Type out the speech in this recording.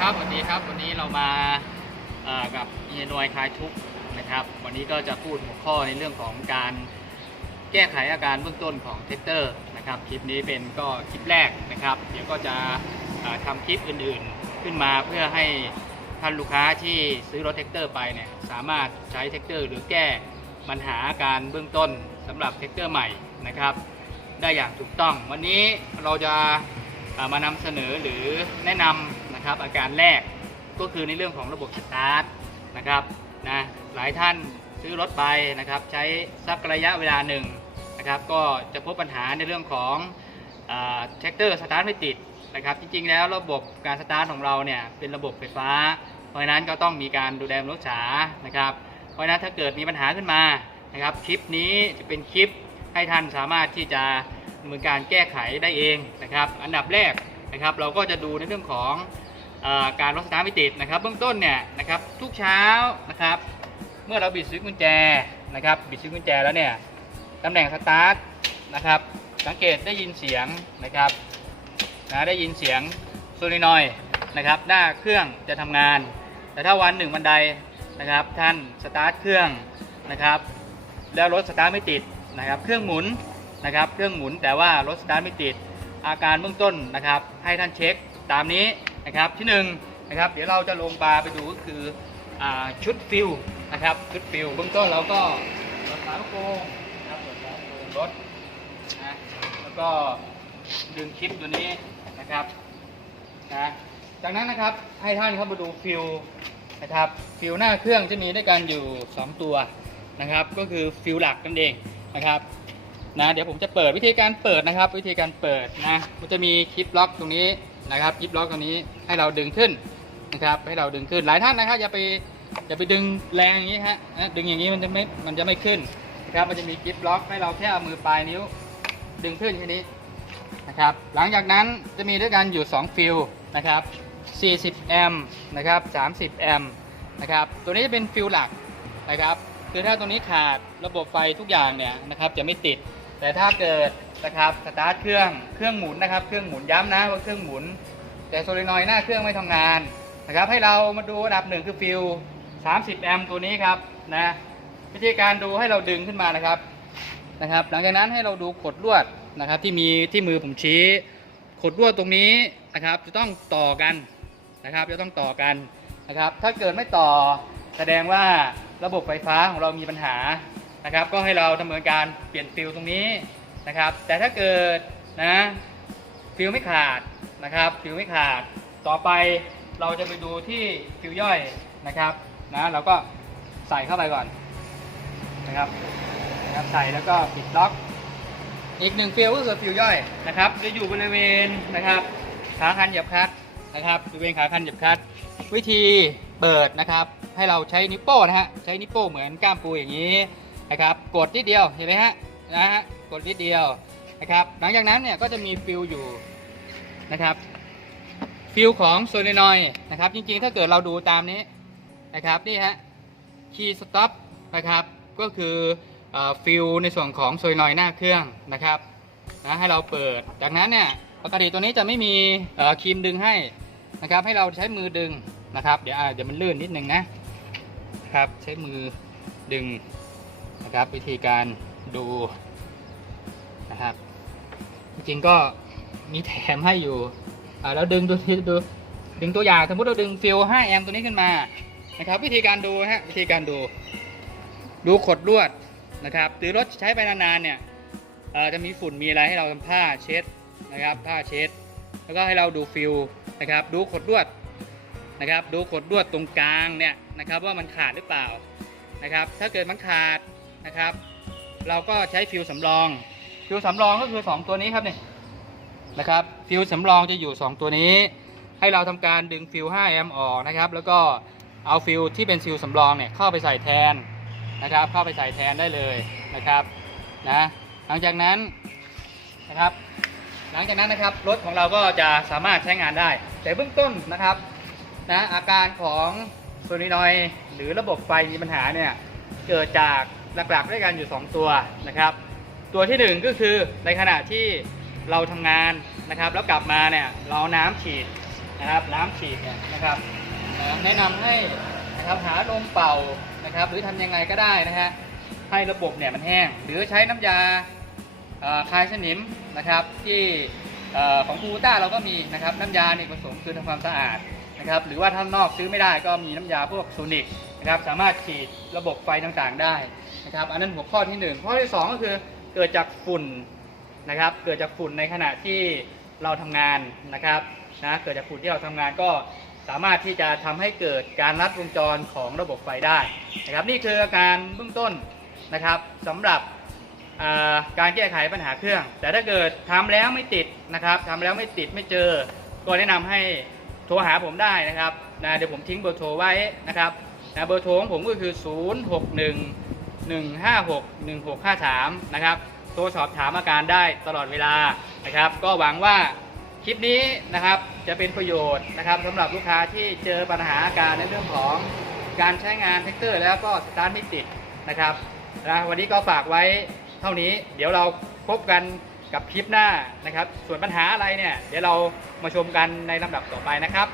ครับสวัสดีครับวันนี้เรามากับเอียนวยคลายทุกนะครับ วันนี้ก็จะพูดหัวข้อในเรื่องของการแก้ไขอาการเบื้องต้นของเทคเตอร์นะครับคลิปนี้เป็นก็คลิปแรกนะครับ เดี๋ยวก็จะเอ่อทำคลิปอื่นๆขึ้นมาเพื่อให้ท่านลูกค้าที่ซื้อรถเทคเตอร์ไปเนี่ยสามารถใช้เทคเตอร์หรือแก้ปัญหาอาการเบื้องต้นสำหรับเทคเตอร์ใหม่นะครับ ได้อย่างถูกต้อง วันนี้เราจะมานำเสนอหรือแนะนำ นะครับอาการแรกก็คือในเรื่องของระบบสตาร์ทนะครับนะหลายท่านซื้อรถไปนะครับใช้สักระยะเวลาหนึ่งนะครับก็จะพบปัญหาในเรื่องของแท็กเตอร์สตาร์ทไม่ติดนะครับจริงๆแล้วระบบการสตาร์ทของเราเนี่ยเป็นระบบไฟฟ้า เพราะฉะนั้นก็ต้องมีการดูแลรักษานะครับเพราะฉะนั้นถ้าเกิดมีปัญหาขึ้นมานะครับคลิปนี้จะเป็นคลิปให้ท่านสามารถที่จะดำเนินการแก้ไขได้เองนะครับ อันดับแรกนะครับเราก็จะดูในเรื่องของ การรถสตาร์ทไม่ติดนะครับ เบื้องต้นเนี่ยนะครับทุกเช้านะครับเมื่อเราบิดสวิตช์กุญแจนะครับบิดสวิตช์กุญแจแล้วเนี่ยตำแหน่งสตาร์ทนะครับสังเกตได้ยินเสียงนะครับนะได้ยินเสียงโซลินอยด์นะครับหน้าเครื่องจะทำงาน แต่ถ้าวันหนึ่งวันใดนะครับท่านสตาร์ทเครื่องนะครับแล้วรถสตาร์ทไม่ติดนะครับเครื่องหมุนนะครับเครื่องหมุนแต่ว่ารถสตาร์ทไม่ติดอาการเบื้องต้นนะครับให้ท่านเช็คตามนี้ นะครับที่หนึ่งนะครับเดี๋ยวเราจะลงปลาไปดูก็คืออชุดฟิลนะครับชุดฟิลเบื้องต้นเราก็เปิดฝากระโปรงนะครับเปิดฝากระโปรงรถนะแล้วก็ดึงคลิปตัวนี้นะครับนะจากนั้นนะครับให้ท่านเข้ามาดูฟิลนะครับฟิลหน้าเครื่องจะมีด้วยกันอยู่ 2 ตัวนะครับก็คือฟิลหลักนั่นเองนะครับนะเดี๋ยวผมจะเปิดวิธีการเปิดนะครับ วิธีการเปิดนะมันจะมีคลิปล็อกตรงนี้ นะครับคลิปล็อกตรงนี้ให้เราดึงขึ้นนะครับ ให้เราดึงขึ้นหลายท่านนะครับอย่าไปอย่าไปดึงแรงอย่างนี้ฮะดึงอย่างนี้มันจะไม่มันจะไม่ขึ้นนะครับมันจะมีคลิปล็อกให้เราแค่เอามือปลายนิ้ว ดึงขึ้นแค่นี้นะครับ หลังจากนั้นจะมีด้วยกันอยู่ 2 ฟิลนะครับ40 แอมป์นะครับ 30 แอมป์นะครับ ตัวนี้จะเป็นฟิลหลักนะครับ คือถ้าตรงนี้ขาดระบบไฟทุกอย่างเนี่ยนะครับจะไม่ติด แต่ถ้าเกิดนะครับสตาร์ทเครื่องเครื่องหมุนนะครับ เครื่องหมุนย้ำนะว่าเครื่องหมุน แต่โซลินอยด์หน้าเครื่องไม่ทำงานนะครับ ให้เรามาดูอันดับหนึ่งคือฟิล30 แอมป์ตัวนี้ครับนะวิธีการดูให้เราดึงขึ้นมานะครับนะครับ หลังจากนั้นให้เราดูขดลวดนะครับ ที่มีที่มือผมชี้ขดลวดตรงนี้นะครับ จะต้องต่อกันนะครับ จะต้องต่อกันนะครับ ถ้าเกิดไม่ต่อแสดงว่าระบบไฟฟ้าของเรามีปัญหา นะครับ ก็ให้เราดำเนินการเปลี่ยนฟิลตรงนี้นะครับ แต่ถ้าเกิดนะฟิลไม่ขาดนะครับ ฟิลไม่ขาด ต่อไปเราจะไปดูที่ฟิลย่อยนะครับนะเราก็ใส่เข้าไปก่อนนะครับนะครับใส่แล้วก็ปิดล็อก อีกหนึ่งฟิลก็คือฟิลย่อยนะครับ จะอยู่บริเวณนะครับขาคันเหยียบคัดนะครับบริเวณขาคันเหยียบคัด วิธีเปิดนะครับ ให้เราใช้นิ้วโป้นะฮะใช้นิ้วโป้เหมือนก้ามปูอย่างนี้ นะครับ กดนิดเดียวเห็นไหมฮะนะฮะกดนิดเดียวนะครับ หลังจากนั้นเนี่ยก็จะมีฟิลอยู่นะครับฟิลของโซลินอยด์นะครับ จริงๆ ถ้าเกิดเราดูตามนี้นะครับนี่ฮะคีย์สต็อปนะครับก็คืออฟิลในส่วนของโซลินอยด์หน้าเครื่องนะครับนะให้เราเปิด จากนั้นเนี่ยปกติตัวนี้จะไม่มีครีมดึงให้นะครับ ให้เราใช้มือดึงนะครับ เดี๋ยวเดี๋ยวมันลื่นนิดนึงนะครับ ใช้มือดึง นะครับวิธีการดูนะครับ จริงก็มีแถมให้อยู่อ่าแล้วดึงดูทีดูดึงตัวอย่างสมมติเราดึงฟิล5แอมตัวนี้ขึ้นมานะครับ วิธีการดูฮะวิธีการดู ดูขดลวดนะครับหรือรถใช้ไปนานๆเนี่ยอ่อจะมีฝุ่นมีอะไรให้เราทำผ้าเช็ดนะครับผ้าเช็ด แล้วก็ให้เราดูฟิลนะครับ ดูขดลวดนะครับ ดูขดลวดตรงกลางเนี่ยนะครับ ว่ามันขาดหรือเปล่านะครับ ถ้าเกิดมันขาด นะครับ เราก็ใช้ฟิลสำรองฟิลสำรองก็คือ 2 ตัวนี้ครับเนี่ยนะครับฟิลสำรองจะอยู่ 2 ตัวนี้ ให้เราทำการดึงฟิล5แอมป์ออกนะครับ แล้วก็เอาฟิลที่เป็นฟิลสำรองเนี่ยเข้าไปใส่แทนนะครับ เข้าไปใส่แทนได้เลยนะครับนะหลังจากนั้นนะครับ หลังจากนั้นนะครับรถของเราก็จะสามารถใช้งานได้ แต่เบื้องต้นนะครับนะอาการของโซลินอยหรือระบบไฟมีปัญหาเนี่ยเกิดจาก หลักๆด้วยกันอยู่ 2 ตัวนะครับ ตัวที่ 1 ก็คือในขณะที่เราทำงานนะครับ แล้วกลับมาเนี่ยเราเอาน้ำฉีดนะครับ น้ำฉีดเนี่ยนะครับแนะนำให้นะครับหาลมเป่านะครับ หรือทำยังไงก็ได้นะฮะให้ระบบเนี่ยมันแห้ง หรือใช้น้ำยาคลายสนิมนะครับที่ของคูต้าเราก็มีนะครับน้ำยาเนี่ยผสมคือทำความสะอาดนะครับหรือว่าท่านนอกซื้อไม่ได้ก็มีน้ำยาพวกซูนิกนะครับสามารถฉีดระบบไฟต่างๆได้ นะครับอันนั้นหัวข้อที่หนึ่งข้อที่สองก็คือเกิดจากฝุ่นนะครับเกิดจากฝุ่นในขณะที่เราทำงานนะครับนะเกิดจากฝุ่นที่เราทำงานก็สามารถที่จะทำให้เกิดการลัดวงจรของระบบไฟได้นะครับนี่คืออาการเบื้องต้นนะครับสำหรับการแก้ไขปัญหาเครื่อง แต่ถ้าเกิดทำแล้วไม่ติดนะครับทำแล้วไม่ติดไม่เจอ ก็แนะนำให้โทรหาผมได้นะครับนะเดี๋ยวผมทิ้งเบอร์โทรไว้นะครับนะเบอร์โทรของผมก็คือ 061 156-1653 นะครับ โทรสอบถามอาการได้ตลอดเวลานะครับ ก็หวังว่าคลิปนี้นะครับจะเป็นประโยชน์นะครับสำหรับลูกค้าที่เจอปัญหาอาการในเรื่องของการใช้งานแท็กเตอร์ แล้วก็สตาร์ทไม่ติดนะครับนะวันนี้ก็ฝากไว้เท่านี้ เดี๋ยวเราพบกันกับคลิปหน้านะครับ ส่วนปัญหาอะไรเนี่ย เดี๋ยวเรามาชมกันในลำดับต่อไปนะครับ